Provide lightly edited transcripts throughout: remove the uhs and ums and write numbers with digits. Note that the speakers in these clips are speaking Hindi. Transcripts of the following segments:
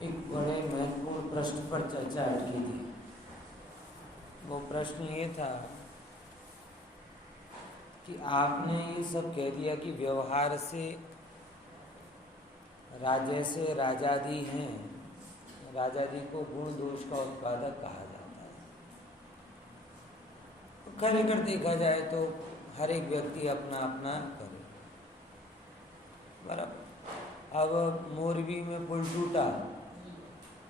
एक बड़े महत्वपूर्ण प्रश्न पर चर्चा अटकी थी। वो प्रश्न ये था कि आपने ये सब कह दिया कि व्यवहार से जैसे राजादी हैं, राजादी को गुण दोष का उत्पादक कहा जाता है। तो खरेखर देखा जाए तो हर एक व्यक्ति अपना अपना करे। बराबर। अब मोरबी में पुल टूटा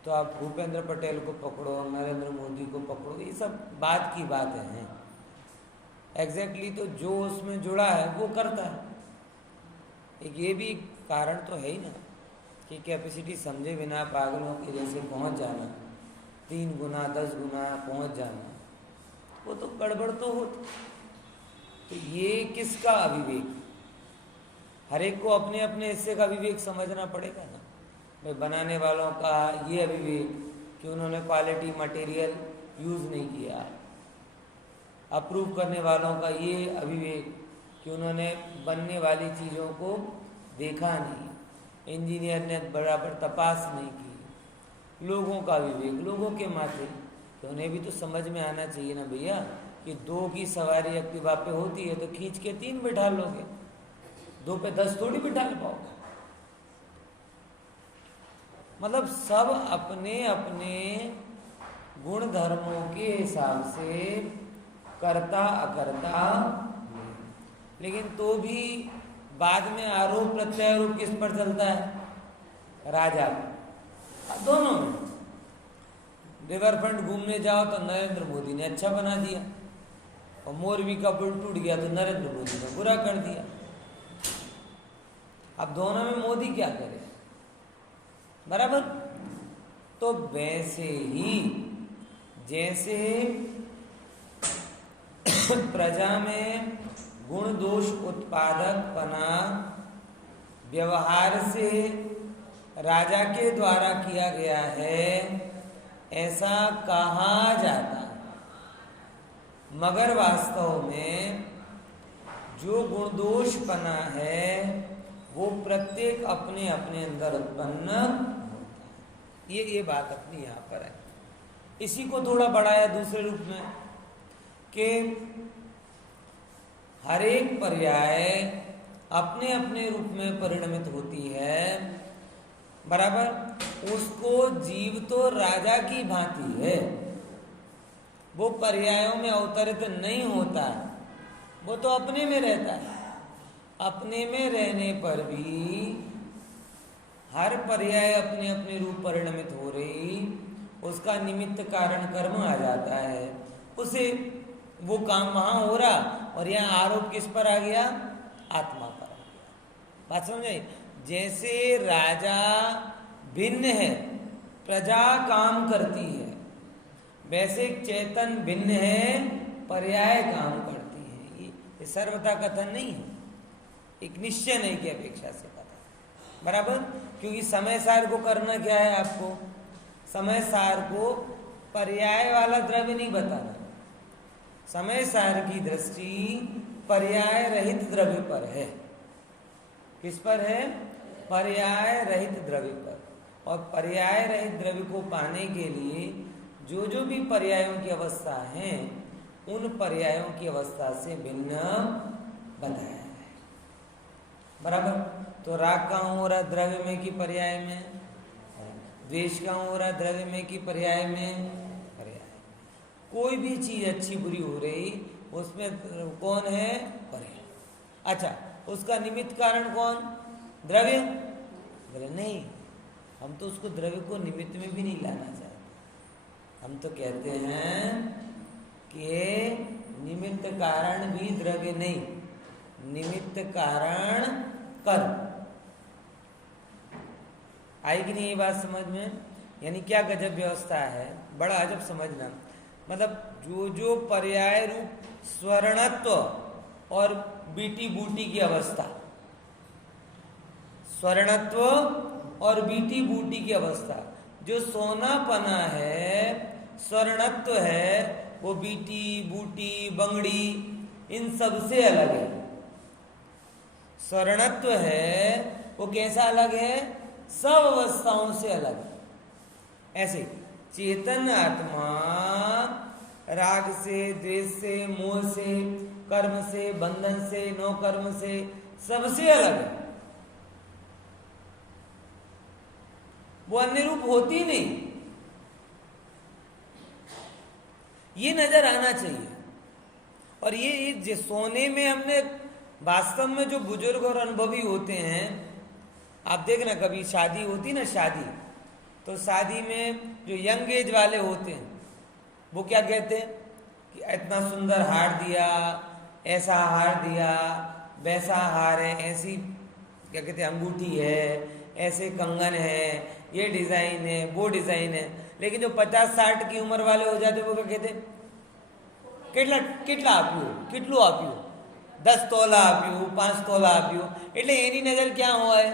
तो आप भूपेंद्र पटेल को पकड़ो, नरेंद्र मोदी को पकड़ो, ये सब बात की बातें हैं। एग्जैक्टली तो जो उसमें जुड़ा है वो करता है। एक ये भी कारण तो है ही ना कि कैपेसिटी समझे बिना पागलों के जैसे पहुंच जाना, 3 गुना 10 गुना पहुंच जाना, वो तो गड़बड़ तो होती। तो ये किसका अविवेक? हर एक को अपने अपने हिस्से का विवेक समझना पड़ेगा ना। भाई बनाने वालों का ये अविवेक कि उन्होंने क्वालिटी मटेरियल यूज़ नहीं किया, अप्रूव करने वालों का ये अविवेक कि उन्होंने बनने वाली चीज़ों को देखा नहीं, इंजीनियर ने बराबर तपास नहीं की। लोगों का विवेक लोगों के माथे, तो उन्हें भी तो समझ में आना चाहिए ना भैया कि 2 की सवारी एक्टिवा पे होती है तो खींच के 3 बिठा लोगे, 2 पे 10 थोड़ी बिठा पाओगे। मतलब सब अपने अपने गुण धर्मों के हिसाब से करता अकर्ता, लेकिन तो भी बाद में आरोप प्रत्यारोप किस पर चलता है? राजा। दोनों में रिवर फ्रंट घूमने जाओ तो नरेंद्र मोदी ने अच्छा बना दिया, और मोरबी का पुल टूट गया तो नरेंद्र मोदी ने बुरा कर दिया। अब दोनों में मोदी क्या करे? बराबर। तो वैसे ही जैसे प्रजा में गुण दोष उत्पादक बना व्यवहार से राजा के द्वारा किया गया है, ऐसा कहा जाता है। मगर वास्तव में जो गुण दोष बना है वो प्रत्येक अपने अपने अंदर उत्पन्न होता है। ये बात अपनी यहाँ पर है। इसी को थोड़ा बढ़ाया दूसरे रूप में कि हर एक पर्याय अपने अपने रूप में परिणमित होती है। बराबर। उसको जीव तो राजा की भांति है, वो पर्यायों में अवतरित नहीं होता, वो तो अपने में रहता है। अपने में रहने पर भी हर पर्याय अपने अपने रूप परिणमित हो रही, उसका निमित्त कारण कर्म आ जाता है, उसे वो काम वहां हो रहा, और यहाँ आरोप किस पर आ गया? आत्मा पर आ गया। बात समझ आई? जैसे राजा भिन्न है, प्रजा काम करती है, वैसे चेतन भिन्न है, पर्याय काम करती है। ये सर्वथा कथन नहीं है, एक निश्चय नहीं की अपेक्षा से कथन। बराबर। क्योंकि समय सार को करना क्या है? आपको समय सार को पर्याय वाला द्रव्य नहीं बताना। समय सार की दृष्टि पर्याय रहित द्रव्य पर है। किस पर है? पर्याय रहित द्रव्य पर। और पर्याय रहित द्रव्य को पाने के लिए जो जो भी पर्यायों की अवस्था है, उन पर्यायों की अवस्था से भिन्न बताया है। बराबर। तो राग कहाँ हो रहा? द्रव्य में की पर्याय में। द्वेष कहाँ हो रहा? द्रव्य में की पर्याय में। पर्याय। कोई भी चीज अच्छी बुरी हो रही, उसमें कौन है? पर्याय। अच्छा, उसका निमित्त कारण कौन? द्रव्य। बोले नहीं, हम तो उसको द्रव्य को निमित्त में भी नहीं लाना चाहते। हम तो कहते हैं कि निमित्त कारण भी द्रव्य नहीं, निमित्त कारण कर्म। आई कि नहीं ये बात समझ में? यानी क्या गजब व्यवस्था है, बड़ा अजब समझना। मतलब जो जो पर्याय रूप स्वर्णत्व और बीटी बूटी की अवस्था, स्वर्णत्व और बीटी बूटी की अवस्था, जो सोनापना है, स्वर्णत्व है, वो बीटी बूटी बंगड़ी इन सब से अलग है। स्वर्णत्व है वो कैसा अलग है? सब अवस्थाओं से अलग है। ऐसे चेतन आत्मा राग से, द्वेष से, मोह से, कर्म से, बंधन से, नो कर्म से, सबसे अलग है। वो अन्य रूप होती नहीं, ये नजर आना चाहिए। और ये सोने में हमने वास्तव में जो बुजुर्ग और अनुभवी होते हैं, आप देखना कभी शादी होती ना, शादी तो शादी में जो यंग एज वाले होते हैं वो क्या कहते हैं कि इतना सुंदर हार दिया, ऐसा हार दिया, वैसा हार है, ऐसी क्या कहते हैं अंगूठी है, ऐसे कंगन है, ये डिजाइन है, वो डिजाइन है। लेकिन जो 50-60 की उम्र वाले हो जाते वो क्या कहते हैं, કેટલા આપ્યું, કેટલું આપ્યું, 10 તોલા આપ્યું, 5 તોલા આપ્યું। એટલે એની નજર ક્યાં હોય,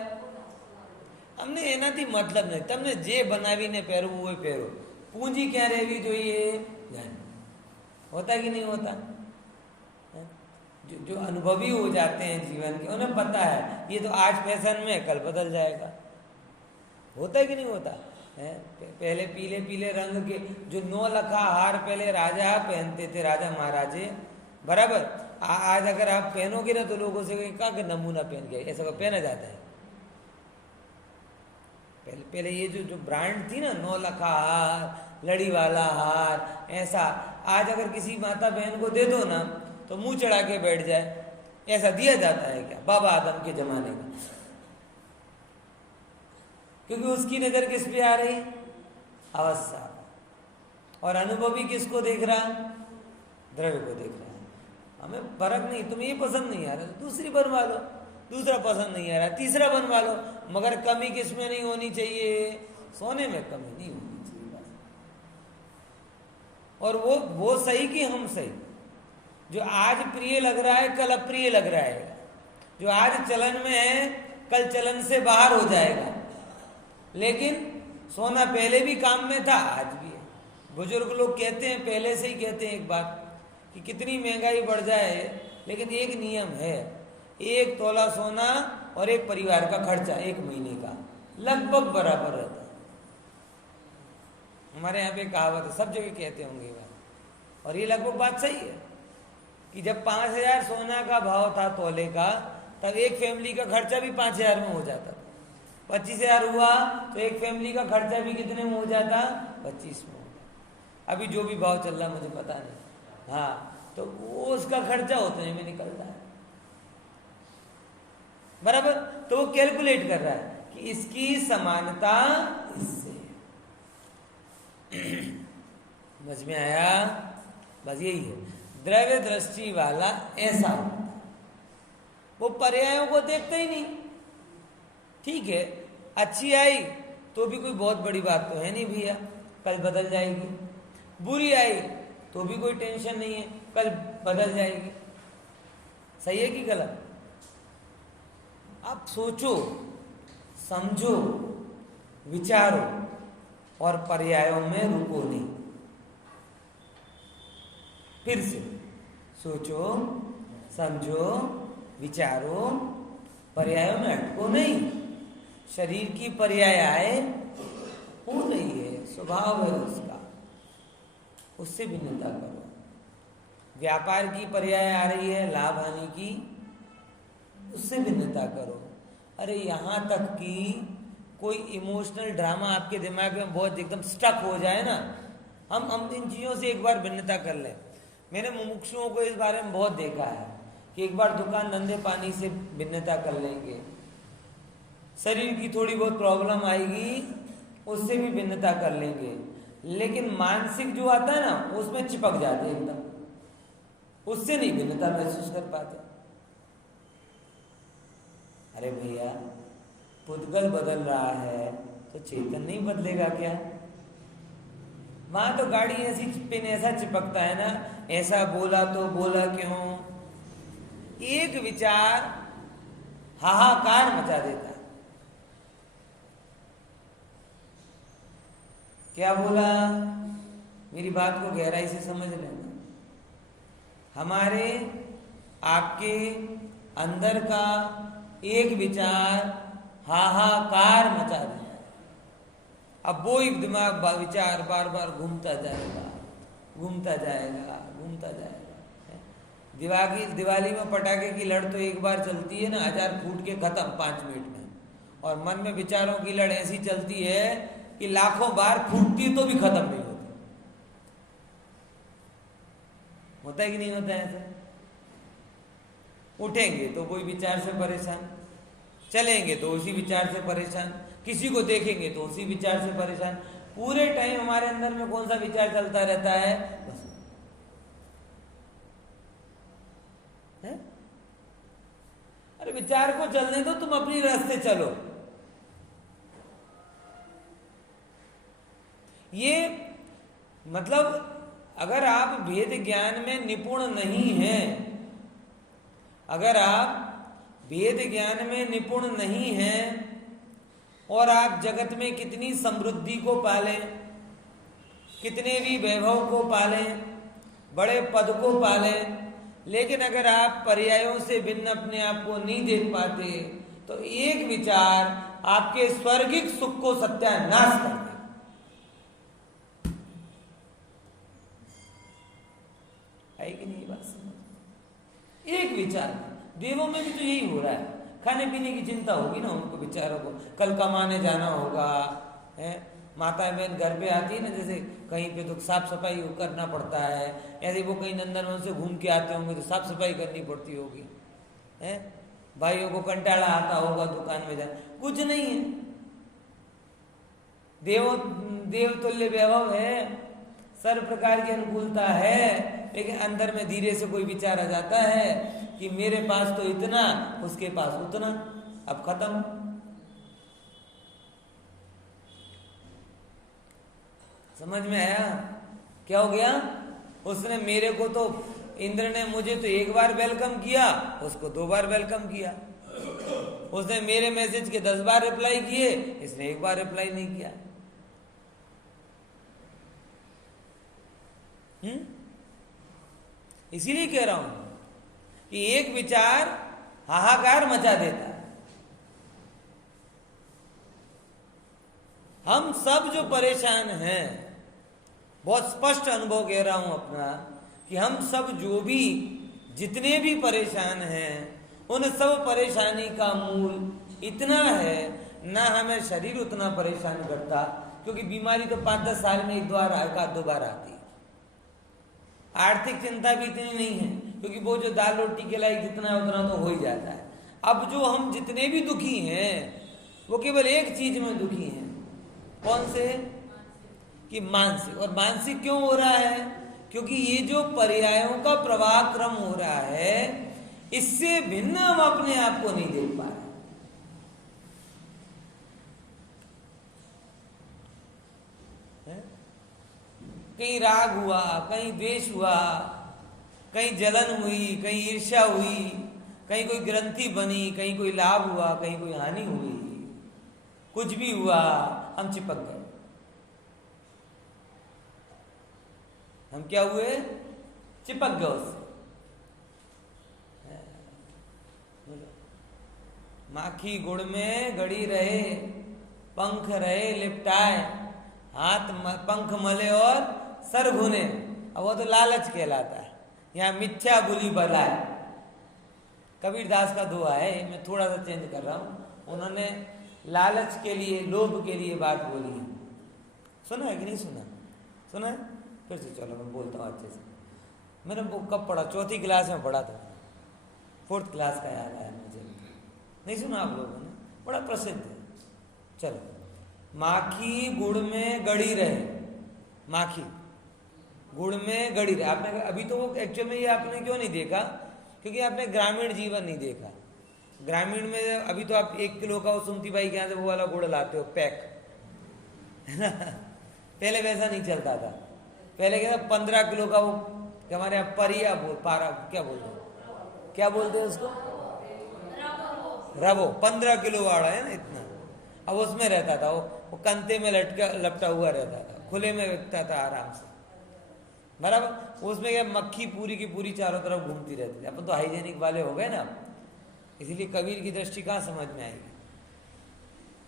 અમને એનાથી મતલબ નહીં, તમને જે બનાવીને પહેરવું હોય પહેરો, પૂંજી ક્યાં રહેવી જોઈએ। होता कि नहीं होता? जो अनुभवी हो जाते हैं जीवन के, उन्हें पता है ये तो आज फैशन में, कल बदल जाएगा। होता है कि नहीं होता है? पहले पीले पीले रंग के जो 9 लखा हार पहले राजा पहनते थे, राजा महाराजे, बराबर। आज अगर आप पहनोगे ना तो लोगों से क्या नमूना पहन के ऐसा पहना जाता है। पहले ये जो ब्रांड थी ना, 9 लखा हार, लड़ी वाला हार, ऐसा आज अगर किसी माता बहन को दे दो ना तो मुंह चढ़ा के बैठ जाए, ऐसा दिया जाता है क्या बाबा आदम के जमाने का? क्योंकि उसकी नजर किस पे आ रही, अवस्था। और अनुभवी किसको देख रहा, द्रव्य को देख रहा है। हमें फर्क नहीं, तुम्हें ये पसंद नहीं आ रहा तो दूसरी बनवा लो, दूसरा पसंद नहीं आ रहा तीसरा बनवा लो, मगर कमी किस में नहीं होनी चाहिए, सोने में कमी नहीं होनी चाहिए बस। और वो सही कि हम सही, जो आज प्रिय लग रहा है कल अप्रिय लग रहा है, जो आज चलन में है कल चलन से बाहर हो जाएगा। लेकिन सोना पहले भी काम में था, आज भी है। बुजुर्ग लोग कहते हैं, पहले से ही कहते हैं एक बात कि कितनी महंगाई बढ़ जाए लेकिन एक नियम है, 1 तोला सोना और एक परिवार का खर्चा 1 महीने का लगभग बराबर रहता है। हमारे यहाँ पे कहावत है, सब जगह कहते होंगे बात, और ये लगभग बात सही है कि जब 5000 सोना का भाव था तोले का, तब एक फैमिली का खर्चा भी 5000 में हो जाता था। 25,000 हुआ तो एक फैमिली का खर्चा भी कितने में हो जाता, 25 में हो जाता। अभी जो भी भाव चल रहा मुझे पता नहीं, हाँ, तो वो उसका खर्चा उतने में निकलता है, बराबर। तो वो कैलकुलेट कर रहा है कि इसकी समानता इससे। समझ में आया? बस यही है, द्रव्य दृष्टि वाला ऐसा होता है, वो पर्यायों को देखते ही नहीं। ठीक है, अच्छी आई तो भी कोई बहुत बड़ी बात तो है नहीं भैया, कल बदल जाएगी। बुरी आई तो भी कोई टेंशन नहीं है, कल बदल जाएगी। सही है कि गलत? आप सोचो, समझो, विचारो और पर्यायों में रुको नहीं। फिर से सोचो, समझो, विचारो, पर्यायों में अटको नहीं। शरीर की पर्याय आए हो रही है, स्वभाव है उसका, उससे भिन्नता करो। व्यापार की पर्याय आ रही है, लाभ हानि की, उससे भिन्नता करो। अरे यहाँ तक कि कोई इमोशनल ड्रामा आपके दिमाग में बहुत एकदम स्टक हो जाए ना, हम इन चीज़ों से एक बार भिन्नता कर लें। मैंने मुमुक्षुओं को इस बारे में बहुत देखा है कि एक बार दुकान धंधे पानी से भिन्नता कर लेंगे, शरीर की थोड़ी बहुत प्रॉब्लम आएगी उससे भी भिन्नता कर लेंगे, लेकिन मानसिक जो आता है ना उसमें चिपक जाते एकदम, उससे नहीं भिन्नता महसूस कर पाते। अरे भैया, पुद्गल बदल रहा है तो चेतन नहीं बदलेगा क्या? वहां तो गाड़ी ऐसी पिन ऐसा चिपकता है ना, ऐसा बोला तो बोला क्यों, एक विचार हाहाकार मचा देता है। क्या बोला? मेरी बात को गहराई से समझ लेना। हमारे आपके अंदर का एक विचार हाहाकार मचा देता है। अब वो ही दिमाग विचार बार बार घूमता जाएगा, घूमता जाएगा, घूमता जाएगा। दिवाली में पटाखे की लड़ तो एक बार चलती है ना, 1000 फूट के खत्म 5 मिनट में। और मन में विचारों की लड़ ऐसी चलती है कि लाखों बार फूटती तो भी खत्म नहीं होती। होता है कि नहीं होता है ऐसा? उठेंगे तो वही विचार से परेशान, चलेंगे तो उसी विचार से परेशान, किसी को देखेंगे तो उसी विचार से परेशान। पूरे टाइम हमारे अंदर में कौन सा विचार चलता रहता है? बस है? अरे विचार को चलने दो, तुम अपनी रास्ते चलो। ये मतलब अगर आप भेद ज्ञान में निपुण नहीं हैं, अगर आप वेद ज्ञान में निपुण नहीं हैं और आप जगत में कितनी समृद्धि को पालें, कितने भी वैभव को पालें, बड़े पद को पालें, लेकिन अगर आप पर्यायों से भिन्न अपने आप को नहीं देख पाते तो एक विचार आपके स्वर्गिक सुख को सत्यानाश कर दे। है कि नहीं बात समझ? एक विचार, देवों में भी तो यही हो रहा है। खाने पीने की चिंता होगी ना उनको बेचारों को, कल कमाने जाना होगा, है? माता बहन घर पे आती है ना, जैसे कहीं पे तो साफ सफाई करना पड़ता है, ऐसे वो कहीं नंदनवन से घूम के आते होंगे तो साफ सफाई करनी पड़ती होगी, है? भाइयों को कंटाला आता होगा दुकान में जाना, कुछ नहीं है। देवतुल्य वैभव है, सर्व प्रकार की अनुकूलता है, लेकिन अंदर में धीरे से कोई विचार आ जाता है कि मेरे पास तो इतना, उसके पास उतना, अब खत्म। समझ में आया क्या हो गया? उसने मेरे को तो, इंद्र ने मुझे तो एक बार वेलकम किया, उसको 2 बार वेलकम किया। उसने मेरे मैसेज के 10 बार रिप्लाई किए, इसने 1 बार रिप्लाई नहीं किया। इसीलिए कह रहा हूं कि एक विचार हाहाकार मचा देता है। हम सब जो परेशान हैं, बहुत स्पष्ट अनुभव कह रहा हूं अपना, कि हम सब जो भी जितने भी परेशान हैं, उन सब परेशानी का मूल इतना है, ना हमें शरीर उतना परेशान करता, क्योंकि बीमारी तो 5-10 साल में 1 2 बार आती है। आर्थिक चिंता भी इतनी नहीं है, क्योंकि वो जो दाल रोटी के लायक जितना है उतना तो हो ही जाता है। अब जो हम जितने भी दुखी हैं, वो केवल एक चीज में दुखी हैं। कौन से? कि मानसिक। और मानसिक क्यों हो रहा है? क्योंकि ये जो पर्यायों का प्रवाह क्रम हो रहा है, इससे भिन्न हम अपने आप को नहीं देख पा रहे। कहीं राग हुआ, कहीं द्वेष हुआ, कहीं जलन हुई, कहीं ईर्ष्या हुई, कहीं कोई ग्रंथि बनी, कहीं कोई लाभ हुआ, कहीं कोई हानि हुई, कुछ भी हुआ, हम चिपक गए। हम क्या हुए? चिपक गए उससे। माखी गुड़ में गड़ी रहे, पंख रहे लिपटाए, हाथ पंख मले और सर घुने। अब वो तो लालच कहलाता है। यहाँ मिथ्या बुली बलाए, कबीरदास का दोहा है, मैं थोड़ा सा चेंज कर रहा हूं। उन्होंने लालच के लिए, लोभ के लिए बात बोली है। सुना है कि नहीं सुना? सुना है? फिर से चलो मैं बोलता हूँ अच्छे से। मैंने वो कब पढ़ा? 4th क्लास में पढ़ा था, 4th क्लास का याद आया मुझे। नहीं सुना आप लोगों ने? बड़ा प्रसिद्ध है। चलो, माखी गुड़ में गड़ी रहे, माखी गुड़ में गड़ी रहे। आपने अभी तो वो एक्चुअल में ये आपने क्यों नहीं देखा? क्योंकि आपने ग्रामीण जीवन नहीं देखा। ग्रामीण में अभी तो आप 1 किलो का वो सुमती बाई के यहाँ से वो वाला गुड़ लाते हो पैक, है ना? पहले वैसा नहीं चलता था। पहले क्या था, 15 किलो का वो हमारे यहाँ परिया पारा क्या बोलते हैं उसको, रवो, 15 किलो वाला है ना इतना। अब उसमें रहता था वो कंते में लपटा हुआ रहता था, खुले में बिकता था आराम से, बराबर। उसमें क्या, मक्खी पूरी की पूरी चारों तरफ घूमती रहती थी। अपन तो हाइजेनिक वाले हो गए ना, इसीलिए कबीर की दृष्टि कहाँ समझ में आएगी।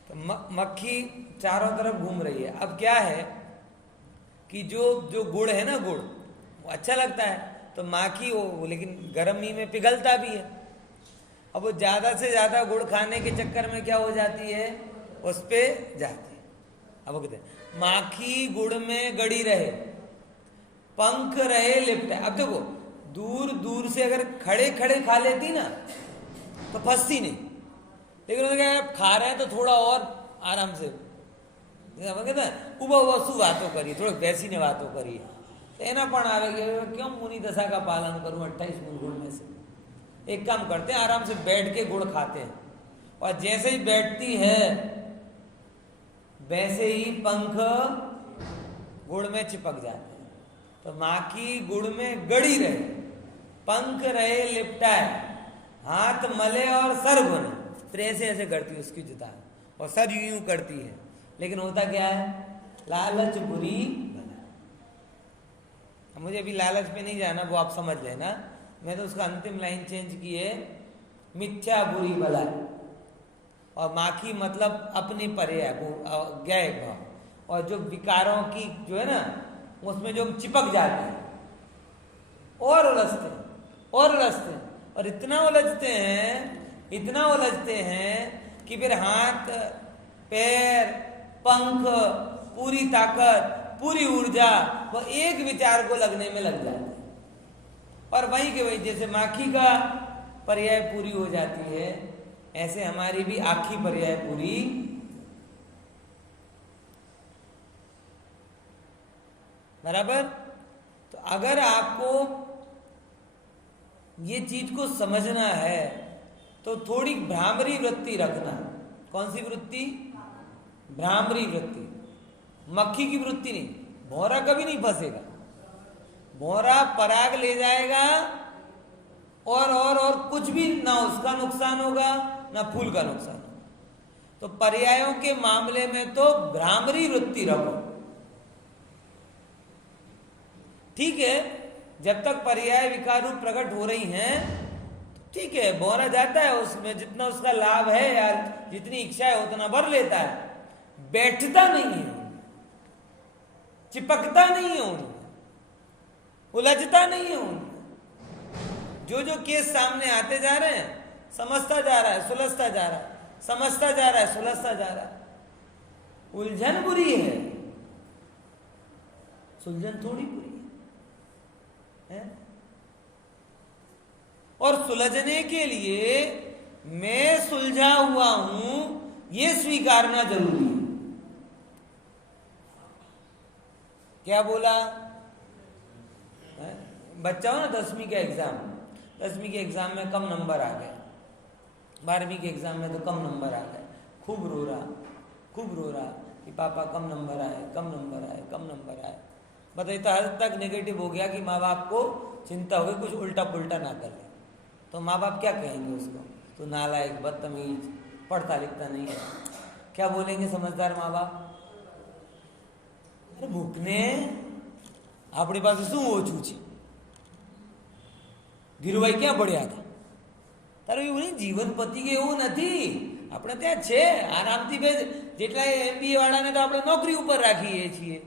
तो मक्खी चारों तरफ घूम रही है। अब क्या है कि जो गुड़ है ना, गुड़ वो अच्छा लगता है, तो माखी वो लेकिन गर्मी में पिघलता भी है। अब वो ज़्यादा से ज़्यादा गुड़ खाने के चक्कर में क्या हो जाती है, उस पे जाती है। अब वो कहते हैं माखी गुड़ में गड़ी रहे, पंख रहे लिपटे। अब देखो दूर दूर से अगर खड़े खड़े खा लेती ना तो फंसती नहीं, लेकिन उन्होंने कहा खा रहे हैं तो थोड़ा और आराम से कहता है उबा उबा शू वातो करिए, थोड़ी वैसी ने वातो करिए। एना पण आवे क्यों मुनि दशा का पालन करूं 28 मूल गुड़ में से। एक काम करते हैं, आराम से बैठ के गुड़ खाते हैं, और जैसे ही बैठती है वैसे ही पंख गुड़ में चिपक जाते हैं। तो माखी गुड़ में गड़ी रहे, पंख रहे लिपटाए, हाथ मले और सर बने, फिर ऐसे ऐसे करती है उसकी जुता, और सर यूं यूं करती है। लेकिन होता क्या है, लालच बुरी बला। मुझे अभी लालच पे नहीं जाना, वो आप समझ लेना। मैं तो उसका अंतिम लाइन चेंज की है, मिथ्या बुरी बला। और माखी मतलब अपने पर्याय ज्ञाय भाव, और जो विकारों की जो है ना उसमें जो चिपक जाते हैं और उलझते हैं और उलझते हैं, और इतना उलझते हैं कि फिर हाथ पैर पंख पूरी ताकत पूरी ऊर्जा वो एक विचार को लगने में लग जाती है, और वही के वही जैसे माखी का पर्याय पूरी हो जाती है, ऐसे हमारी भी आखी पर्याय पूरी। बराबर। तो अगर आपको ये चीज को समझना है तो थोड़ी भ्रामरी वृत्ति रखना। कौन सी वृत्ति? भ्रामरी वृत्ति, मक्खी की वृत्ति नहीं। भौरा कभी नहीं फंसेगा, भौरा पराग ले जाएगा और कुछ भी ना उसका नुकसान होगा ना फूल का नुकसान होगा। तो पर्यायों के मामले में तो भ्रामरी वृत्ति रखो, ठीक है। जब तक पर्याय विकार रूप प्रकट हो रही हैं ठीक है, भौरा जाता है उसमें, जितना उसका लाभ है यार, जितनी इच्छा है उतना भर लेता है, बैठता नहीं है, चिपकता नहीं है उनमें, उलझता नहीं है उनमें। जो केस सामने आते जा रहे हैं समझता जा रहा है, सुलझता जा रहा है, समझता जा रहा है, सुलझता जा रहा है। उलझन बुरी है, सुलझन थोड़ी बुरी है? और सुलझने के लिए मैं सुलझा हुआ हूं ये स्वीकारना जरूरी है। क्या बोला? बच्चा हो ना 10वीं का एग्जाम, 10वीं के एग्जाम में कम नंबर आ गए, 12वीं के एग्जाम में तो कम नंबर आ गए, खूब रो रहा कि पापा कम नंबर आए, कम नंबर आए, कम नंबर आए। बताइए, तो हद तक नेगेटिव हो गया कि माँ बाप को चिंता हो गई कुछ उल्टा पुल्टा ना कर ले। तो माँ बाप क्या कहेंगे उसको? तो नालायक, बदतमीज, पढ़ता लिखता नहीं है। क्या बोलेंगे समझदार माँ बाप? अरे भूखने अपनी पास शू ओछू छे, ધીરુભાઈ ક્યાં પડ્યા હતા? તારું એવું નહીં, જીવનપતિ કે એવું નથી, આપણે ત્યાં છે આરામથી બેસ। જેટલા MBA વાળાને તો આપણે નોકરી ઉપર રાખીએ છીએ,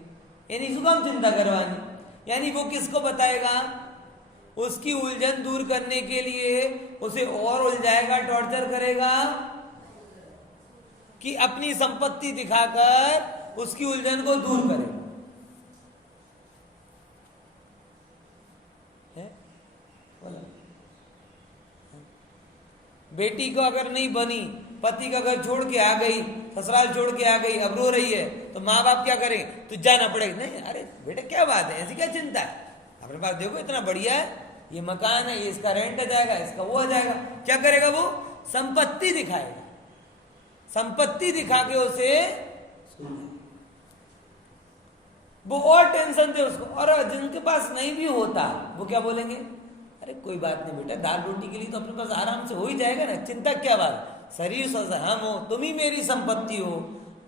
એની શું કામ चिंता करवानी? यानी वो किसको बताएगा? उसकी उलझन दूर करने के लिए उसे और उलझाएगा, टॉर्चर करेगा, कि अपनी संपत्ति दिखाकर उसकी उलझन को दूर करेगा। बेटी को अगर नहीं बनी, पति का घर छोड़ के आ गई, ससुराल छोड़ के आ गई, अब रो रही है, तो माँ बाप क्या करें? तो जाना पड़ेगा। नहीं, अरे बेटा क्या बात है, ऐसी क्या चिंता है, अपने पास देखो इतना बढ़िया है, ये मकान है, ये इसका रेंट आ जाएगा, इसका वो आ जाएगा। क्या करेगा वो? संपत्ति दिखाएगा, संपत्ति दिखा के उसे वो और टेंशन दे उसको। और जिनके पास नहीं भी होता वो क्या बोलेंगे? अरे कोई बात नहीं बेटा, दाल रोटी के लिए तो अपने पास आराम से हो ही जाएगा ना, चिंता क्या बात। शरीर स्वस्थ, हम हो, तुम ही मेरी संपत्ति हो,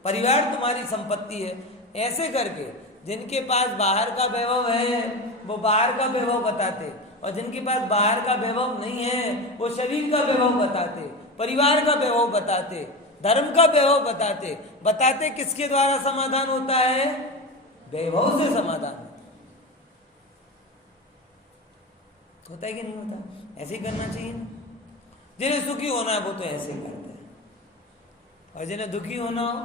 परिवार तुम्हारी संपत्ति है। ऐसे करके जिनके पास बाहर का वैभव है वो बाहर का वैभव बताते, और जिनके पास बाहर का वैभव नहीं है वो शरीर का वैभव बताते, परिवार का वैभव बताते। धर्म का वैभव बताते बताते किसके द्वारा समाधान होता है? वैभव से समाधान होता है कि नहीं होता? ऐसे ही करना चाहिए ना। जिन्हें सुखी होना है वो तो ऐसे ही करते हैं, और जिन्हें दुखी होना हो,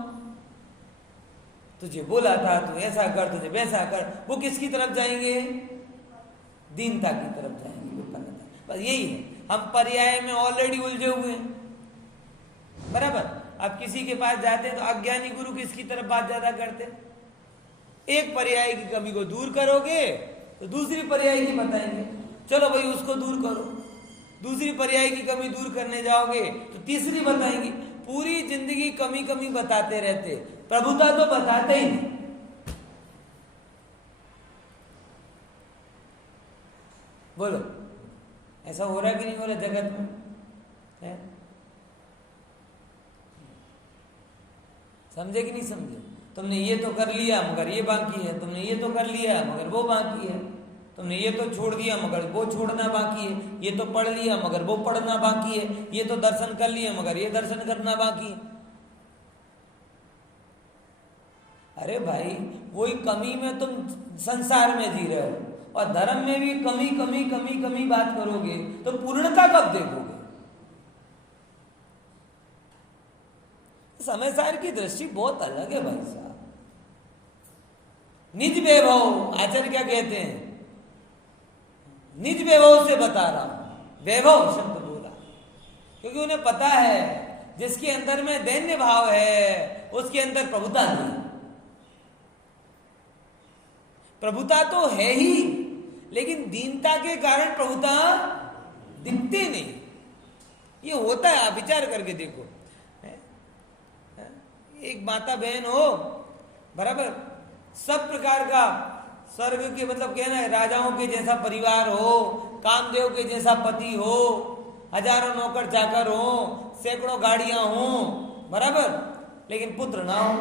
तुझे बोला था तू ऐसा कर, तुझे वैसा कर, वो किसकी तरफ जाएंगे? दीनता की तरफ जाएंगे, विपन्नता। बस यही है, हम पर्याय में ऑलरेडी उलझे हुए हैं, बराबर। अब किसी के पास जाते हैं तो अज्ञानी गुरु किसकी तरफ बात ज्यादा करते? एक पर्याय की कमी को दूर करोगे तो दूसरी पर्याय की बताएंगे, चलो भाई उसको दूर करो। दूसरी पर्याय की कमी दूर करने जाओगे तो तीसरी बताएंगे। पूरी जिंदगी कमी कमी बताते रहते, प्रभुता तो बताते ही नहीं। बोलो, ऐसा हो रहा है कि नहीं हो रहा जगत में? है? समझे कि नहीं समझे? तुमने ये तो कर लिया मगर ये बाकी है, तुमने ये तो कर लिया मगर वो बाकी है, तुमने ये तो छोड़ दिया मगर वो छोड़ना बाकी है, ये तो पढ़ लिया मगर वो पढ़ना बाकी है, ये तो दर्शन कर लिया मगर ये दर्शन करना बाकी है। अरे भाई, वही कमी में तुम संसार में जी रहे हो, और धर्म में भी कमी कमी कमी कमी बात करोगे तो पूर्णता कब देखोगे? समय सार की दृष्टि बहुत अलग है भाई साहब। निज वैभव, आचार्य क्या कहते हैं? निज वैभव से बता रहा हूं, वैभव शब्द बोला क्योंकि उन्हें पता है जिसके अंदर में दैन्य भाव है उसके अंदर प्रभुता नहीं। प्रभुता तो है ही, लेकिन दीनता के कारण प्रभुता दिखती नहीं। ये होता है, आप विचार करके देखो। एक माता बहन हो, बराबर, सब प्रकार का स्वर्ग के मतलब कहना है राजाओं के जैसा परिवार हो, कामदेव के जैसा पति हो, हजारों नौकर चाकर हो, सैकड़ों गाड़ियां हो, बराबर, लेकिन पुत्र ना हो।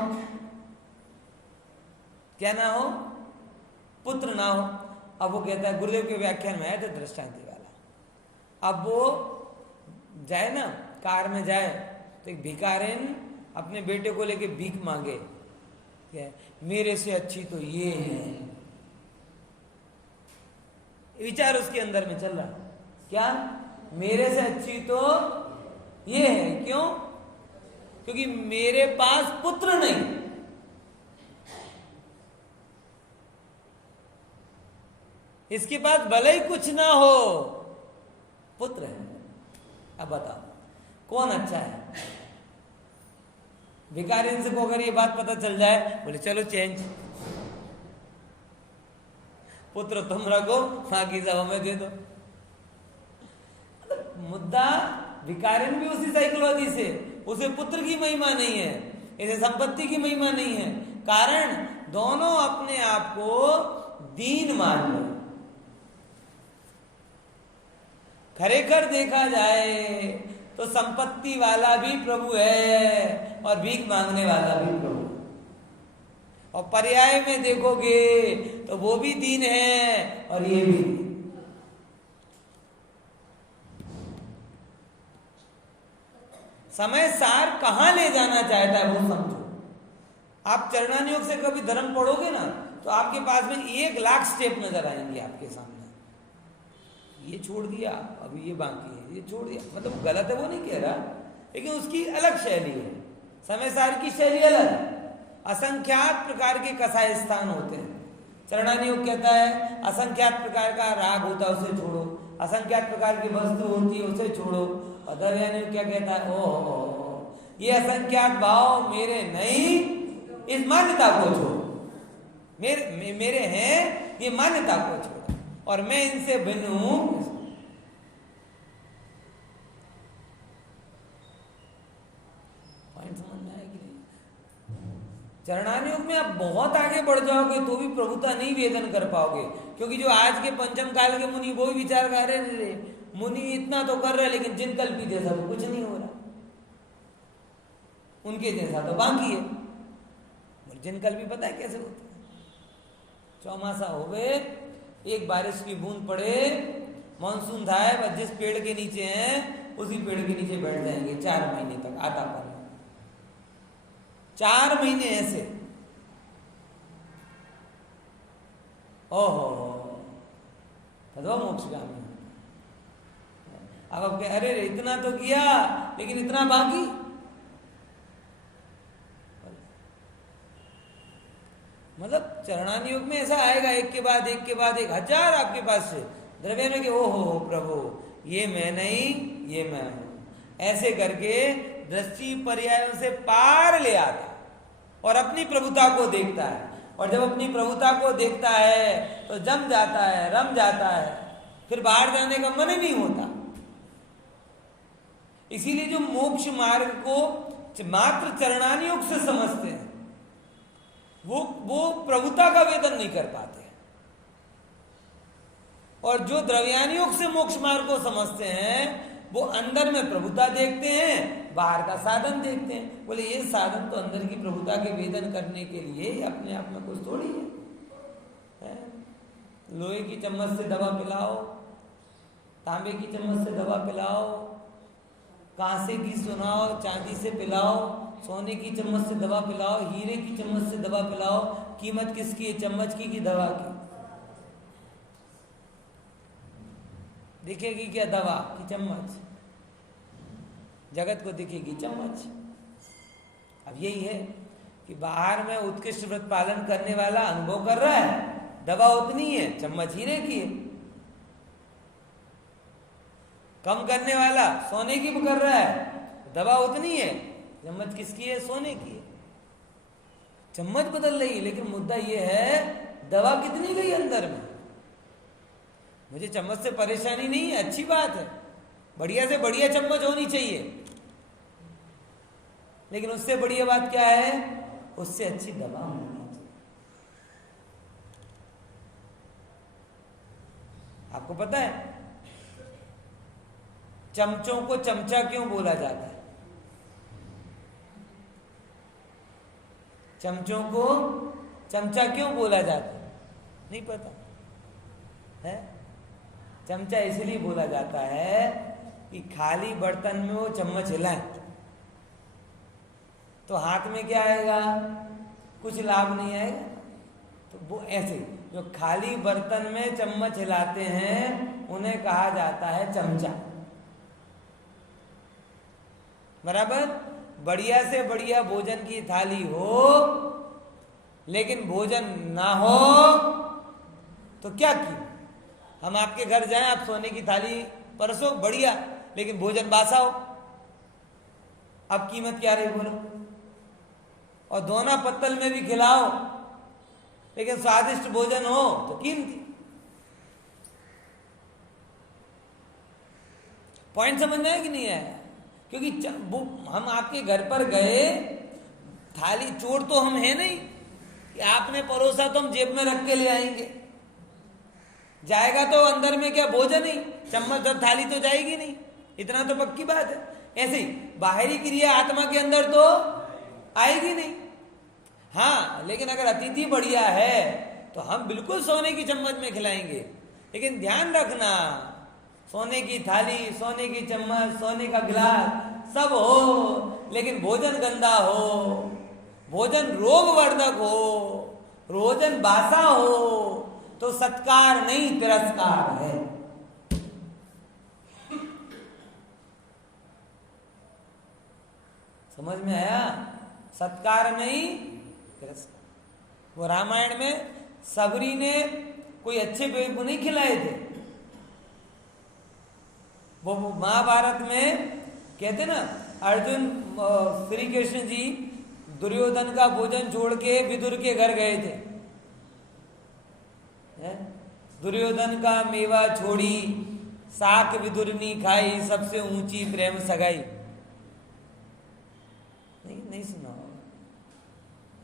क्या ना हो? पुत्र ना हो। अब वो कहता है, गुरुदेव के व्याख्यान में आया था दृष्टांति वाला। अब वो जाए ना, कार में जाए तो एक भिखारिन अपने बेटे को लेके भीख मांगे, क्या मेरे से अच्छी तो ये है। विचार उसके अंदर में चल रहा, क्या मेरे से अच्छी तो ये है। क्यों? क्योंकि मेरे पास पुत्र नहीं। इसके पास भले ही कुछ ना हो, पुत्र है। अब बताओ कौन अच्छा है? भिखारी से को अगर ये बात पता चल जाए, बोले चलो चेंज, पुत्र तुम रखो, बाकी सब हमें दे दो। मुद्दा भिखारिन भी उसी साइकोलॉजी से, उसे पुत्र की महिमा नहीं है, इसे संपत्ति की महिमा नहीं है। कारण दोनों अपने आप को दीन मान लो। खरेखर देखा जाए तो संपत्ति वाला भी प्रभु है और भीख मांगने वाला भी प्रभु। और पर्याय में देखोगे तो वो भी दीन है और ये भी। समय सार कहां ले जाना चाहता है वो समझो। आप चरणानुयोग से कभी धर्म पढ़ोगे ना तो आपके पास में 1,00,000 स्टेप नजर आएंगे आपके सामने। ये छोड़ दिया, अभी ये बाकी है, ये छोड़ दिया, मतलब गलत है वो नहीं कह रहा, लेकिन उसकी अलग शैली है। समय सार की शैली अलग है। असंख्यात प्रकार के कसाय स्थान होते हैं। चरणानुयोग कहता है असंख्यात प्रकार का राग होता है उसे छोड़ो, असंख्यात प्रकार की वस्तु होती है उसे छोड़ो। और दयानुयोग क्या कहता है? ओह, ये असंख्यात भाव मेरे नहीं, इस मान्यता को छोड़ो। मेरे हैं, ये मान्यता को छोड़ो, और मैं इनसे भिन्न हूं। पॉइंट समझ में आया कि नहीं? चरणानुयोग में आप बहुत आगे बढ़ जाओगे तो भी प्रभुता नहीं वेदन कर पाओगे, क्योंकि जो आज के पंचम काल के मुनि वो ही विचार कर रहे, मुनि इतना तो कर रहे लेकिन जिनकल्पी जैसा तो कुछ नहीं हो रहा, उनके जैसा तो बाकी है। और जिनकल्पी पता है कैसे होता है? चौमासा हो गए, एक बारिश की बूंद पड़े, मानसून था है, बस जिस पेड़ के नीचे हैं उसी पेड़ के नीचे बैठ जाएंगे 4 महीने तक, आता पर 4 महीने ऐसे, ओहो तद्वा मोक्षगामी। अब आप कह अरे इतना तो किया लेकिन इतना बाकी, मतलब चरणान योग में ऐसा आएगा, एक के बाद एक के बाद एक, 1000 आपके पास से द्रव्य में कि ओहो प्रभु ये मैं नहीं ये मैं हूं, ऐसे करके दृष्टि पर्यायों से पार ले आता और अपनी प्रभुता को देखता है। और जब अपनी प्रभुता को देखता है तो जम जाता है, रम जाता है, फिर बाहर जाने का मन ही नहीं होता। इसीलिए जो मोक्ष मार्ग को मात्र चरणान योग से समझते हैं वो प्रभुता का वेदन नहीं कर पाते, और जो द्रव्यान योग से मोक्ष मार्ग को समझते हैं वो अंदर में प्रभुता देखते हैं, बाहर का साधन देखते हैं। बोले ये साधन तो अंदर की प्रभुता के वेदन करने के लिए अपने आप में कुछ थोड़ी है? लोहे की चम्मच से दवा पिलाओ, तांबे की चम्मच से दवा पिलाओ, कांसे की सुनाओ, चांदी से पिलाओ, सोने की चम्मच से दवा पिलाओ, हीरे की चम्मच से दवा पिलाओ, कीमत किसकी है, चम्मच की कि दवा की? दिखेगी क्या दवा की चम्मच? जगत को दिखेगी चम्मच। अब यही है कि बाहर में उत्कृष्ट व्रत पालन करने वाला अनुभव कर रहा है, दवा उतनी है, चम्मच हीरे की है। कम करने वाला सोने की कर रहा है, दवा उतनी है, चम्मच किसकी है, सोने की है। चम्मच बदल रही है लेकिन मुद्दा यह है दवा कितनी गई अंदर में। मुझे चम्मच से परेशानी नहीं है, अच्छी बात है, बढ़िया से बढ़िया चम्मच होनी चाहिए, लेकिन उससे बढ़िया बात क्या है, उससे अच्छी दवा होनी चाहिए। आपको पता है चमचों को चमचा क्यों बोला जाता है? चमचों को चमचा क्यों बोला जाता है? नहीं पता है? चमचा इसलिए बोला जाता है कि खाली बर्तन में वो चम्मच हिलाए तो हाथ में क्या आएगा, कुछ लाभ नहीं आएगा। तो वो ऐसे जो खाली बर्तन में चम्मच हिलाते हैं उन्हें कहा जाता है चमचा। बराबर? बढ़िया से बढ़िया भोजन की थाली हो लेकिन भोजन ना हो तो क्या की? हम आपके घर जाएं, आप सोने की थाली परसो बढ़िया, लेकिन भोजन बासा हो, अब कीमत क्या रही बोलो? और दोना पत्तल में भी खिलाओ लेकिन स्वादिष्ट भोजन हो तो कीमती। पॉइंट समझ में आया कि नहीं आया? क्योंकि हम आपके घर पर गए, थाली चोर तो हम है नहीं कि आपने परोसा तो हम जेब में रख के ले आएंगे, जाएगा तो अंदर में क्या भोजन ही, चम्मच और थाली तो जाएगी नहीं, इतना तो पक्की बात है। ऐसे ही बाहरी क्रिया आत्मा के अंदर तो आएगी नहीं। हाँ, लेकिन अगर अतिथि बढ़िया है तो हम बिल्कुल सोने की चम्मच में खिलाएंगे, लेकिन ध्यान रखना सोने की थाली, सोने की चम्मच, सोने का गिलास सब हो लेकिन भोजन गंदा हो, भोजन रोगवर्धक हो, भोजन बासा हो तो सत्कार नहीं तिरस्कार है। समझ में आया? सत्कार नहीं तिरस्कार। वो रामायण में सबरी ने कोई अच्छे पेड़ को नहीं खिलाए थे, वो महाभारत में कहते ना अर्जुन श्री कृष्ण जी दुर्योधन का भोजन छोड़ के विदुर के घर गए थे, दुर्योधन का मेवा छोड़ी साक विदुरनी खाई, सबसे ऊंची प्रेम सगाई। नहीं सुना होगा,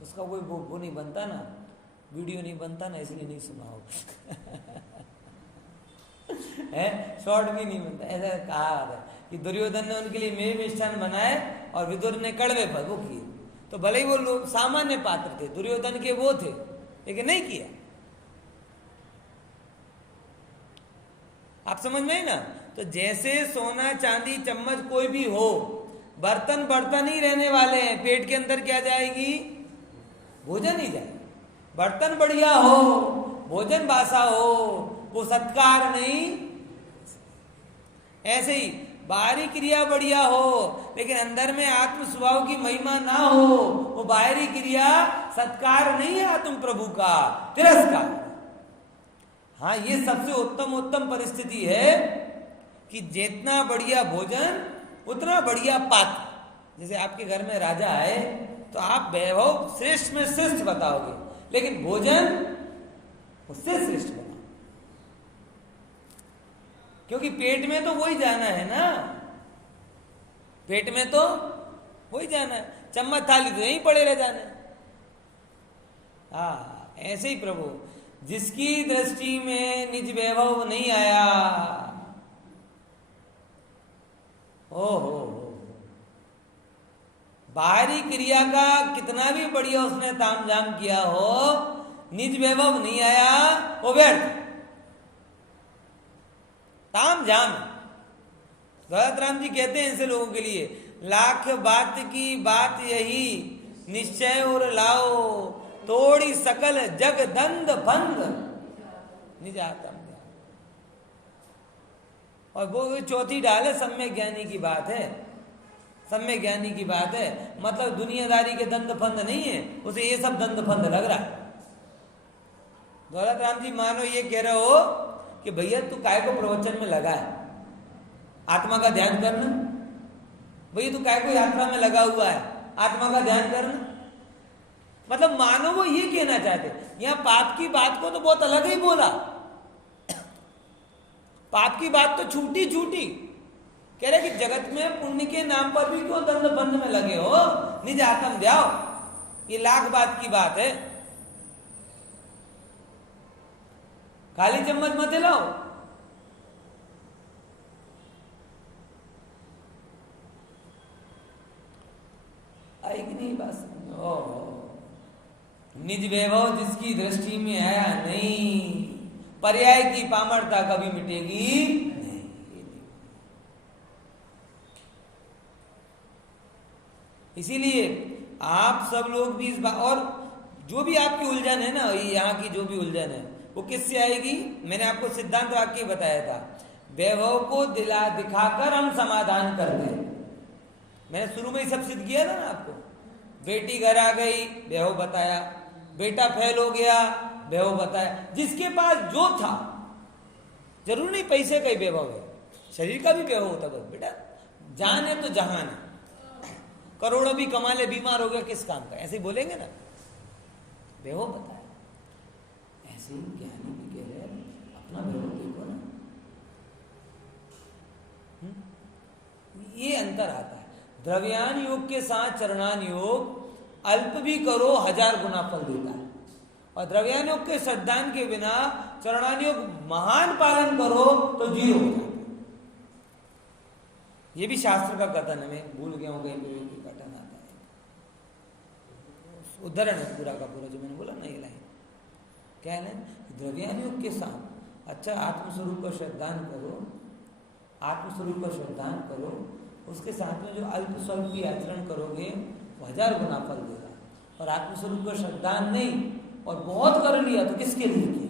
उसका कोई वो नहीं बनता ना, वीडियो नहीं बनता ना, इसलिए नहीं सुना होगा। है शॉर्ट भी नहीं बनता। ऐसा कहा है कि दुर्योधन ने उनके लिए मेवे मिष्ठान बनाए और विदुर ने कड़वे पर वो किए, तो भले ही वो लोग सामान्य पात्र थे, दुर्योधन के वो थे, लेकिन नहीं किया। आप समझ में आई ना? तो जैसे सोना चांदी चम्मच कोई भी हो, बर्तन बर्तन ही रहने वाले हैं, पेट के अंदर क्या जाएगी? भोजन ही जाएगी। बर्तन बढ़िया हो, भोजन बासा हो, वो सत्कार नहीं। ऐसे ही बाहरी क्रिया बढ़िया हो लेकिन अंदर में आत्म स्वभाव की महिमा ना हो, वो बाहरी क्रिया सत्कार नहीं है आत्म प्रभु का, तिरस्कार। हाँ, ये सबसे उत्तम परिस्थिति है कि जितना बढ़िया भोजन उतना बढ़िया पात्र। जैसे आपके घर में राजा है तो आप वैभव श्रेष्ठ में श्रेष्ठ बताओगे, लेकिन भोजन उससे श्रेष्ठ बनाओ, क्योंकि पेट में तो वही जाना है ना, पेट में तो वही जाना है, चम्मच थाली तो यहीं पड़े रह जाना है। हाँ, ऐसे ही प्रभु जिसकी दृष्टि में निज वैभव नहीं आया, हो बाहरी क्रिया का कितना भी बढ़िया उसने तामझाम किया हो, निज वैभव नहीं आया, वो व्यर्थ तामझाम। दौलतराम जी कहते हैं ऐसे लोगों के लिए, लाख बात की बात यही निश्चय और लाओ, तोड़ी सकल जग दंद बंद निज आत्म। और वो चौथी डाल है सम्यक ज्ञानी की बात है, सम्यक ज्ञानी की बात है, मतलब दुनियादारी के दंड फंद नहीं है, उसे ये सब दंड फंद लग रहा है। दौलतराम जी मानो ये कह रहे हो कि भैया तू काय को प्रवचन में लगा है, आत्मा का ध्यान करना। भैया तू काय को यात्रा में लगा हुआ है, आत्मा का ध्यान करना। मतलब मानो वो ये कहना चाहते, यहां पाप की बात को तो बहुत अलग ही बोला, पाप की बात तो छूटी छूटी, कह रहे कि जगत में पुण्य के नाम पर भी क्यों दंड बंद में लगे हो, निज आत्म ध्याओ। ये लाख बात की बात है, खाली चम्मच मत लाओ। आएगी नहीं बस। निज वैभव जिसकी दृष्टि में आया नहीं, पर्याय की पामरता कभी मिटेगी नहीं। इसीलिए आप सब लोग भी इस बात, और जो भी आपकी उलझन है ना, यहाँ की जो भी उलझन है वो किससे आएगी? मैंने आपको सिद्धांत वाक्य बताया था, वैभव को दिखाकर हम समाधान करते हैं। मैंने शुरू में ही सब सिद्ध किया था ना आपको। बेटी घर आ गई, वैभव बताया, बेटा फेल हो गया, वैभव बताया। जिसके पास जो था, जरूर नहीं पैसे का ही वैभव है, शरीर का भी वैभव होता है। बेटा जान है तो जहान है, करोड़ों भी कमा ले, बीमार हो गया किस काम का, ऐसे ही बोलेंगे ना। वैभव बताया, ऐसे ही ज्ञानी भी कह रहे अपना वैभव देखो ना। ये अंतर आता है। द्रव्यान योग के साथ चरणान योग अल्प भी करो 1000 गुना फल देता है, और द्रव्यान योग के श्रद्धान के बिना चरणान योग महान पालन करो तो 0 हो जाता है। ये भी शास्त्र का कथन है, मैं भूल गया हूं, कहीं कथन आता है, उदाहरण है पूरा का पूरा जो मैंने बोला ना। ये लाइन क्या है? द्रव्यान योग के साथ अच्छा आत्मस्वरूप का श्रद्धान करो, आत्मस्वरूप का श्रद्धान करो, उसके साथ में जो अल्प स्वरूप की आचरण करोगे वो 1000 गुना फल देगा। और आत्मस्वरूप का श्रद्धान नहीं और बहुत कर लिया तो किसके लिए किया?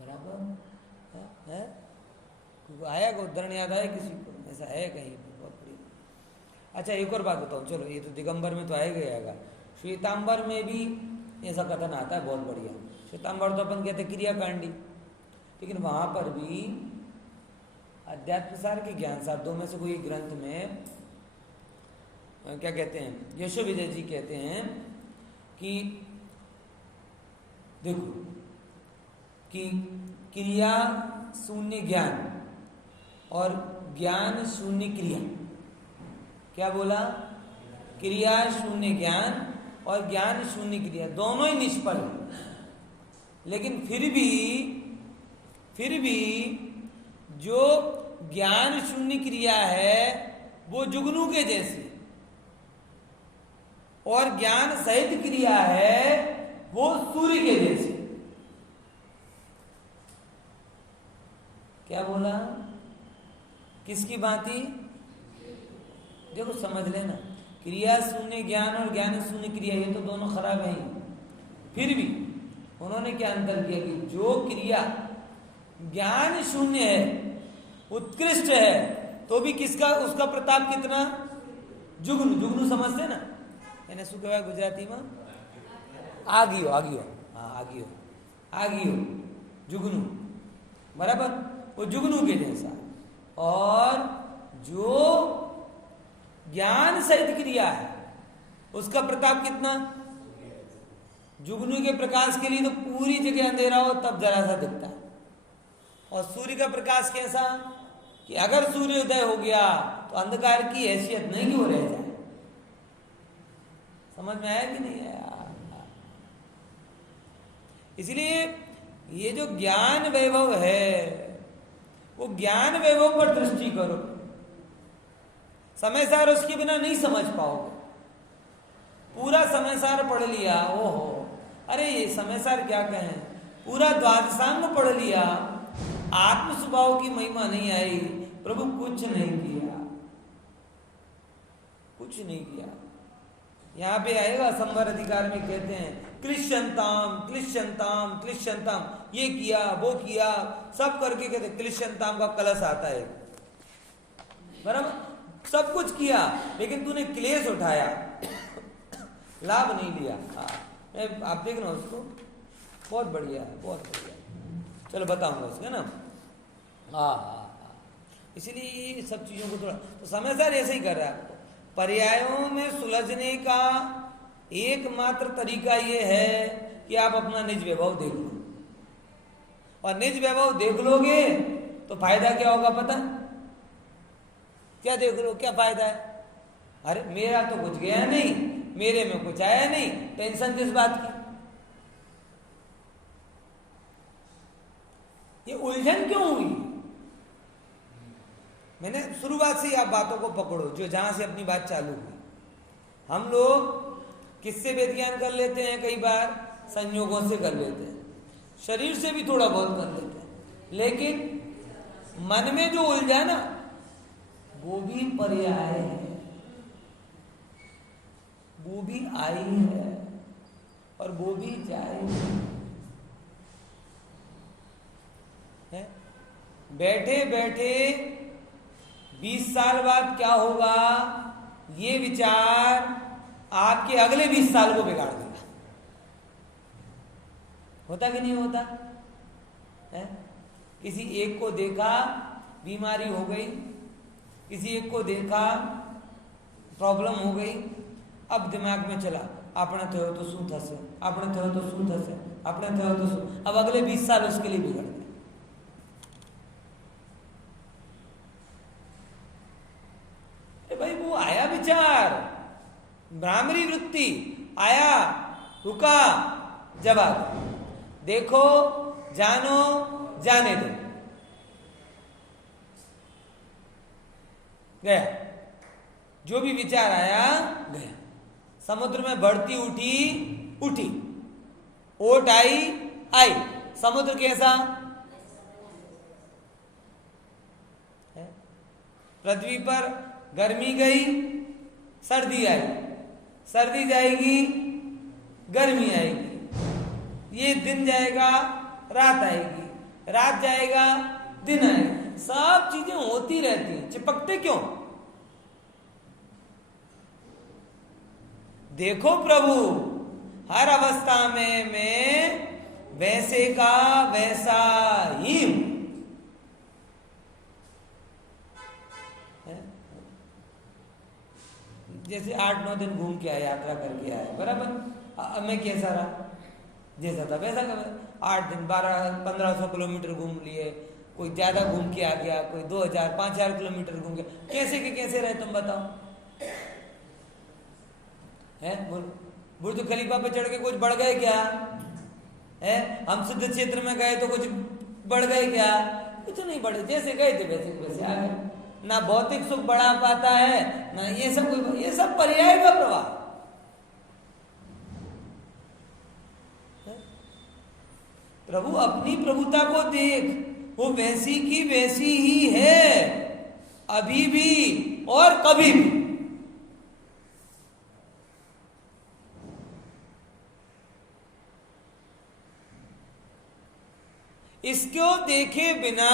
बराबर है? आया को उदाहरण याद आया किसी को? ऐसा है कहीं? बहुत बढ़िया। अच्छा एक और बात बताओ, चलो ये तो दिगंबर में तो आएगा, श्वेतांबर में भी ऐसा कथन आता है, बहुत बढ़िया। श्वेतांबर तो अपन कहते क्रियाकांडी, लेकिन वहां पर भी अध्यात्म सार के ज्ञान साधों में से कोई ग्रंथ में क्या कहते हैं, यशो विजय जी कहते हैं कि देखो कि क्रिया शून्य ज्ञान और ज्ञान शून्य क्रिया। क्या बोला? क्रिया शून्य ज्ञान और ज्ञान शून्य क्रिया, दोनों ही निष्फल है। लेकिन फिर भी जो ज्ञान शून्य क्रिया है वो जुगनू के जैसी, और ज्ञान सहित क्रिया है वो सूर्य के जैसी। क्या बोला? किसकी भांति? देखो समझ लेना, क्रिया शून्य ज्ञान और ज्ञान शून्य क्रिया, ये तो दोनों खराब है ही। फिर भी उन्होंने क्या अंतर किया कि जो क्रिया ज्ञान शून्य है, उत्कृष्ट है, तो भी किसका, उसका प्रताप कितना? जुगनू। जुगनू समझते ना, એને શું કહેવાય ગુજરાતીમાં? આગિયો, આગિયો, हाँ આગિયો, આગિયો, जुगनू, बराबर, वो जुगनू के जैसा। और जो ज्ञान सहित क्रिया है उसका प्रताप कितना? जुगनू के प्रकाश के लिए तो पूरी जगह अंधेरा हो तब जरा सा दिखता है, और सूर्य का प्रकाश कैसा कि अगर सूर्योदय हो गया तो अंधकार की हैसियत नहीं कि वो रह जाए। समझ में आया कि नहीं आया? इसलिए ये जो ज्ञान वैभव है, वो ज्ञान वैभव पर दृष्टि करो। समय सार उसके बिना नहीं समझ पाओगे। पूरा समय सार पढ़ लिया, ओहो, अरे ये समय सार क्या कहें, पूरा द्वादशांग पढ़ लिया, आत्म स्वभाव की महिमा नहीं आई, प्रभु कुछ नहीं किया, कुछ नहीं किया। यहां पे आएगा संवर अधिकार में कहते हैं क्लिश्यंताम क्लिश्यंताम क्लिश्यंताम, ये किया वो किया सब करके कहते क्लिश्यंताम का कलश आता है, बराबर, सब कुछ किया लेकिन तूने क्लेश उठाया, लाभ नहीं लिया। आप देखना उसको, बहुत बढ़िया है, बहुत बढ़िया। चलो बताऊंगा उसका ना। हाँ, इसलिए ये सब चीजों को थोड़ा तो समय सर ऐसे ही कर रहा है आपको। पर्यायों में सुलझने का एकमात्र तरीका ये है कि आप अपना निज वैभव देख लो, और निज वैभव देख लोगे तो फायदा क्या होगा पता? क्या देख लो, क्या फायदा है? अरे मेरा तो कुछ गया नहीं, मेरे में कुछ आया नहीं, टेंशन किस बात की? ये उलझन क्यों हुई? मैंने शुरुआत से आप बातों को पकड़ो, जो जहां से अपनी बात चालू हुई। हम लोग किससे वेद ज्ञान कर लेते हैं? कई बार संयोगों से कर लेते हैं, शरीर से भी थोड़ा बहुत कर लेते हैं, लेकिन मन में जो उलझा ना, वो भी पर्याय है, वो भी आई है और वो भी जाएगी। बैठे बैठे 20 साल बाद क्या होगा, ये विचार आपके अगले 20 साल को बिगाड़ देगा। होता कि नहीं होता है? किसी एक को देखा बीमारी हो गई, किसी एक को देखा प्रॉब्लम हो गई, अब दिमाग में चला આપણે થયો તો શું થશે, આપણે થયો તો શું થશે, આપણે થયો તો શું, अब अगले 20 साल उसके लिए बिगड़ गए। भाई वो आया विचार, भ्रामरी वृत्ति आया, रुका, जवाब देखो, जानो, जाने दो, गया। जो भी विचार आया गया। समुद्र में बढ़ती उठी उठी, ओट आई आई, समुद्र कैसा है? पृथ्वी पर गर्मी गई, सर्दी आई, सर्दी जाएगी, गर्मी आएगी, ये दिन जाएगा, रात आएगी, रात जाएगा, दिन आएगा, सब चीजें होती रहती हैं। चिपकते क्यों? देखो प्रभु हर अवस्था में मैं वैसे का वैसा ही हूं। जैसे 8-9 दिन घूम के आए, यात्रा करके आए, बराबर, अब मैं कैसा रहा, जैसा था वैसा का। 8 दिन 1200-1500 किलोमीटर घूम लिए, कोई ज्यादा घूम के आ गया, कोई 2000-5000 किलोमीटर घूम गया, कैसे के कैसे रहे तुम बताओ? है बुर्ज खलीफा पे चढ़ के कुछ बढ़ गए क्या? है हम सिद्ध क्षेत्र में गए तो कुछ बढ़ गए क्या? कुछ नहीं बढ़े, जैसे गए थे वैसे वैसे आ गए। ना भौतिक सुख बढ़ा पाता है, ना ये सब कोई, ये सब पर्याय का प्रवाह। प्रभु अपनी प्रभुता को देख, वो वैसी की वैसी ही है, अभी भी और कभी भी। इसको देखे बिना,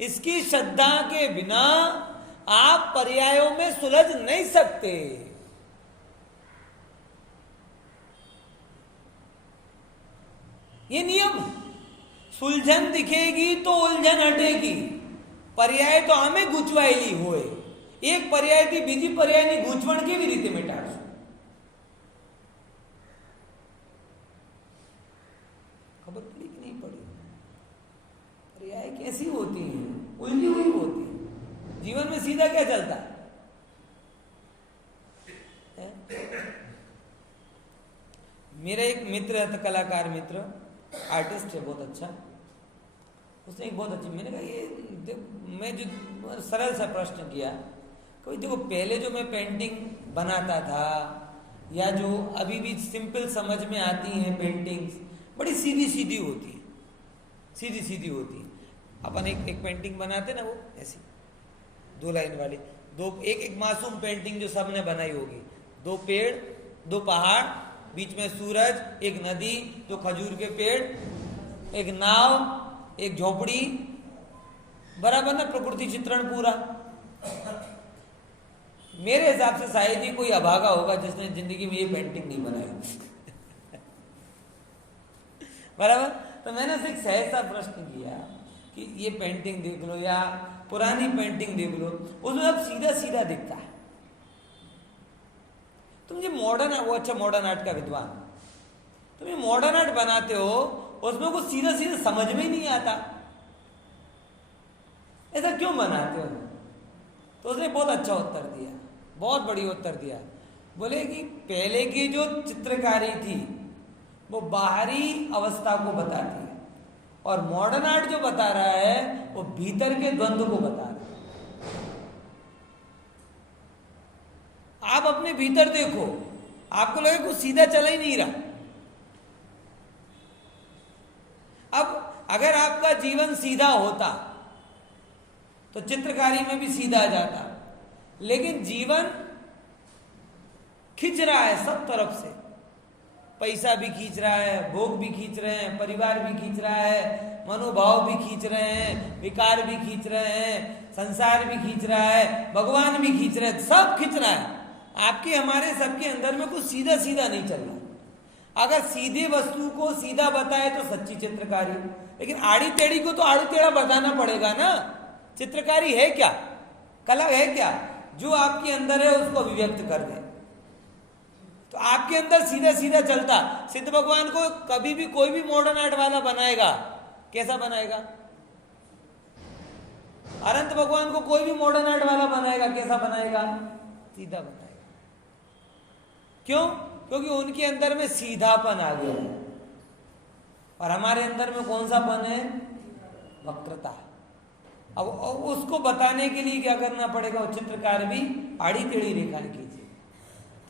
इसकी श्रद्धा के बिना आप पर्यायों में सुलझ नहीं सकते। ये नियम, सुलझन दिखेगी तो उलझन हटेगी। पर्याय तो हमें गुचवायली होए, एक पर्याय थी बीजी पर्याय नहीं गूंचवण केवी रीते मिटाड़शुं? खबर पड़ी कि नहीं पड़ी? पर्याय कैसी होती है? उलझी हुई होती है। जीवन में सीधा क्या चलता है? मेरा एक मित्र है, कलाकार मित्र, आर्टिस्ट है बहुत अच्छा। उसने एक बहुत अच्छी, मैंने कहा ये मैं जो सरल सा प्रश्न किया, कोई देखो पहले जो मैं पेंटिंग बनाता था या जो अभी भी सिंपल समझ में आती हैं पेंटिंग्स, बड़ी सीधी सीधी होती है, सीधी सीधी होती है। अपन एक पेंटिंग बनाते ना, वो ऐसी 2 लाइन वाली, एक मासूम पेंटिंग जो सबने बनाई होगी, 2 पेड़, 2 पहाड़, बीच में सूरज, एक नदी, 2 खजूर के पेड़, एक नाव, एक झोपड़ी, बराबर ना प्रकृति चित्रण पूरा। मेरे हिसाब से शायद ही कोई अभागा होगा जिसने जिंदगी में ये पेंटिंग नहीं बनाई। बराबर। तो मैंने उससे एक सहज सा प्रश्न किया कि ये पेंटिंग देख लो या पुरानी पेंटिंग देख लो, उसमें अब सीधा सीधा दिखता है। तुम ये मॉडर्न, वो अच्छा मॉडर्न आर्ट का विद्वान, तुम ये मॉडर्न आर्ट बनाते हो, उसमें कुछ सीधा सीधा समझ में ही नहीं आता, ऐसा क्यों बनाते हो? तो उसने बहुत अच्छा उत्तर दिया, बहुत बढ़िया उत्तर दिया। बोले कि पहले की जो चित्रकारी थी वो बाहरी अवस्था को बताती है, और मॉडर्न आर्ट जो बता रहा है वो भीतर के द्वंद्व को बता रहा है। आप अपने भीतर देखो, आपको लगे कुछ सीधा चला ही नहीं रहा। अब अगर आपका जीवन सीधा होता तो चित्रकारी में भी सीधा आ जाता, लेकिन जीवन खींच रहा है सब तरफ से, पैसा भी खींच रहा है, भोग भी खींच रहे हैं, परिवार भी खींच रहा है, मनोभाव भी खींच रहे हैं, विकार भी खींच रहे हैं, संसार भी खींच रहा है, भगवान भी खींच रहे हैं, सब खींच रहा है। आपके हमारे सबके अंदर में कुछ सीधा सीधा नहीं चल रहा। अगर सीधे वस्तु को सीधा बताए तो सच्ची चित्रकारी, लेकिन आड़ी टेढ़ी को तो आड़ी टेढ़ा बताना पड़ेगा ना। चित्रकारी है क्या, कला है क्या? जो आपके अंदर है उसको अभिव्यक्त कर दे। तो आपके अंदर सीधा सीधा चलता, सिद्ध भगवान को कभी भी कोई भी मॉडर्न आर्ट वाला बनाएगा, कैसा बनाएगा? अनंत भगवान को कोई भी मॉडर्न आर्ट वाला बनाएगा, कैसा बनाएगा? सीधा बनाएगा। क्यों? क्योंकि उनके अंदर में सीधापन आ गया है, और हमारे अंदर में कौन सा पन है? वक्रता। अब उसको बताने के लिए क्या करना पड़ेगा? वो चित्रकार भी आड़ी टेढ़ी रेखाएं कीजिए,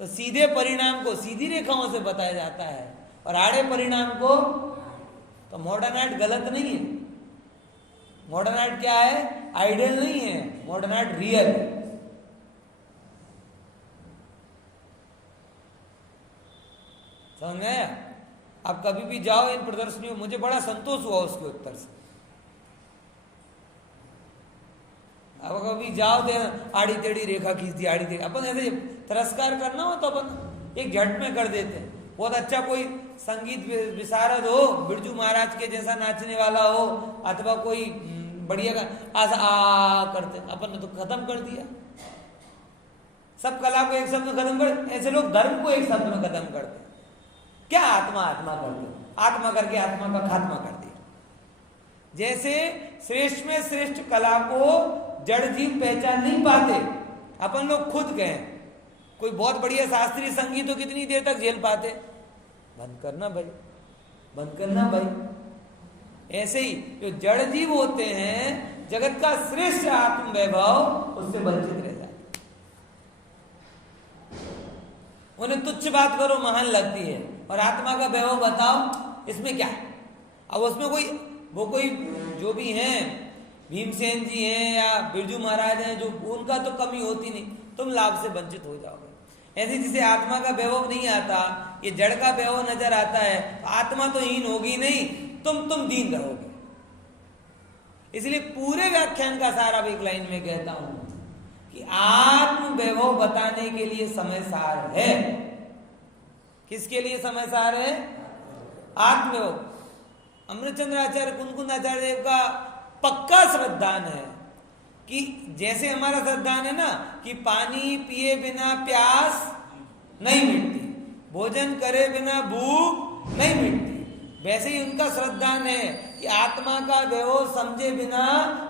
तो सीधे परिणाम को सीधी रेखाओं से बताया जाता है, और आड़े परिणाम को। तो मॉडर्न आर्ट गलत नहीं है। मॉडर्न आर्ट क्या है? आइडियल नहीं है, मॉडर्न आर्ट रियल है। समझ में आया? आप कभी भी जाओ इन प्रदर्शनियों, मुझे बड़ा संतोष हुआ उसके उत्तर से। अब कभी जाओ तो आड़ी टेढ़ी रेखा खींचती, आड़ी टेढ़ी, अपन ऐसे तिरस्कार करना हो तो अपन एक झट में कर देते हैं। बहुत अच्छा कोई संगीत विशारद हो, बिरजू महाराज के जैसा नाचने वाला हो, अथवा कोई बढ़िया का आसा आ करते, अपन ने तो खत्म कर दिया। सब कला को एक शब्द में खत्म कर, ऐसे लोग धर्म को एक शब्द में खत्म करते। क्या आत्मा आत्मा करते, आत्मा करके आत्मा का खात्मा कर दिया। जैसे श्रेष्ठ में श्रेष्ठ कला को जड़ जीव पहचान नहीं पाते, अपन लोग खुद गए। कोई बहुत बढ़िया शास्त्रीय संगीत हो, कितनी देर तक झेल पाते? बंद करना भाई, बंद करना भाई। ऐसे ही जो जड़ जीव होते हैं, जगत का श्रेष्ठ आत्म वैभव उससे वंचित रह जाते। उन्हें तुच्छ बात करो महान लगती है, और आत्मा का वैभव बताओ, इसमें क्या है? अब उसमें कोई जो भी हैं, भीमसेन जी हैं या बिरजू महाराज हैं, जो उनका तो कमी होती नहीं, तुम लाभ से वंचित हो जाओगे। ऐसे जिसे आत्मा का वैभव नहीं आता, ये जड़ का वैभव नजर आता है, आत्मा तो हीन होगी नहीं, तुम दीन रहोगे। इसलिए पूरे व्याख्यान का सार अब एक लाइन में कहता हूं कि आत्म वैभव बताने के लिए समय सार है। किसके लिए समय सार है? आत्म वैभव। अमृतचंद्र आचार्य कुंकुंद आचार्य देव का पक्का श्रद्धान है कि जैसे हमारा श्रद्धान है ना कि पानी पिए बिना प्यास नहीं मिटती, भोजन करे बिना भूख नहीं मिटती, वैसे ही उनका श्रद्धान है कि आत्मा का वैभव समझे बिना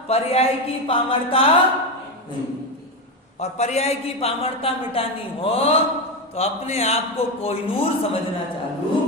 पर्याय की पामरता नहीं मिटती। और पर्याय की पामरता मिटानी हो तो अपने आप को कोहिनूर समझना चालू